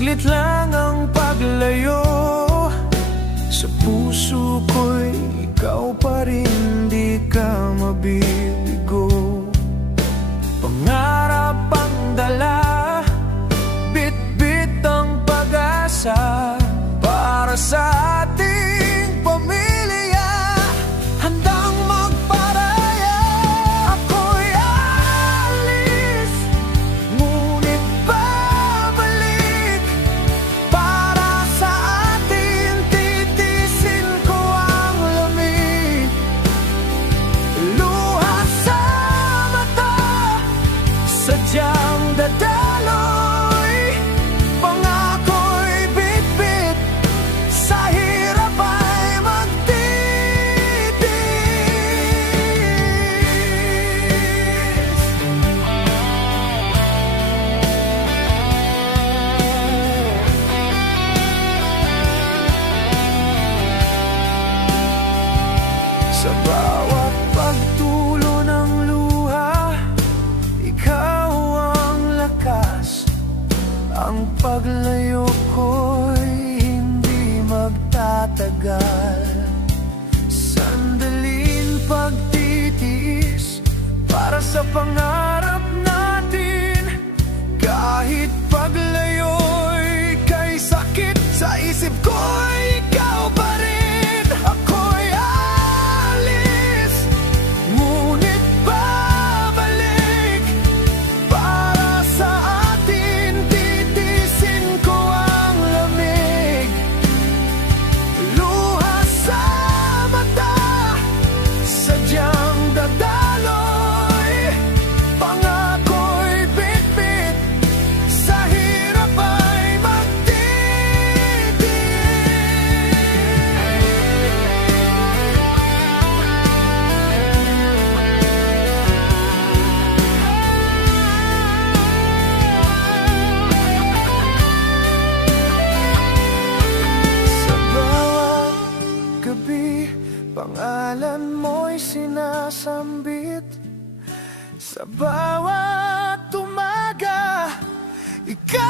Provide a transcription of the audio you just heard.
Saglit lang ang paglayo, sa puso ko'y ikaw pa rin, di ka mabibigo. Pangarap ang dala, bit-bit ang pag-asa para sa ating pamilya. Handang magparaya, ako'y aalis, ngunit babalik. Para sa atin, titisin ko ang lamig. Luha sa mata, sadyang dadaloy. Pangako'y bit-bit, sa hirap ay magtitiis. Sa bawat pagtulo ng luha, ikaw ang lakas. Ang paglayo ko'y hindi magtatagal. Sandaling pagtitiis para sa pangarap natin. Kahit paglayo'y kay sakit, sa isip ko'y ikaw pa rin. Ako'y aalis, ngunit babalik. Para sa atin, titisin ko ang lamig. Luha sa mata, sadyang dadaloy. Pangako'y bit-bit, sa hirap ay magtitiis. Sa bawat gabi, pangalan mo'y sinasambit. Sa bawat umaga, ikaw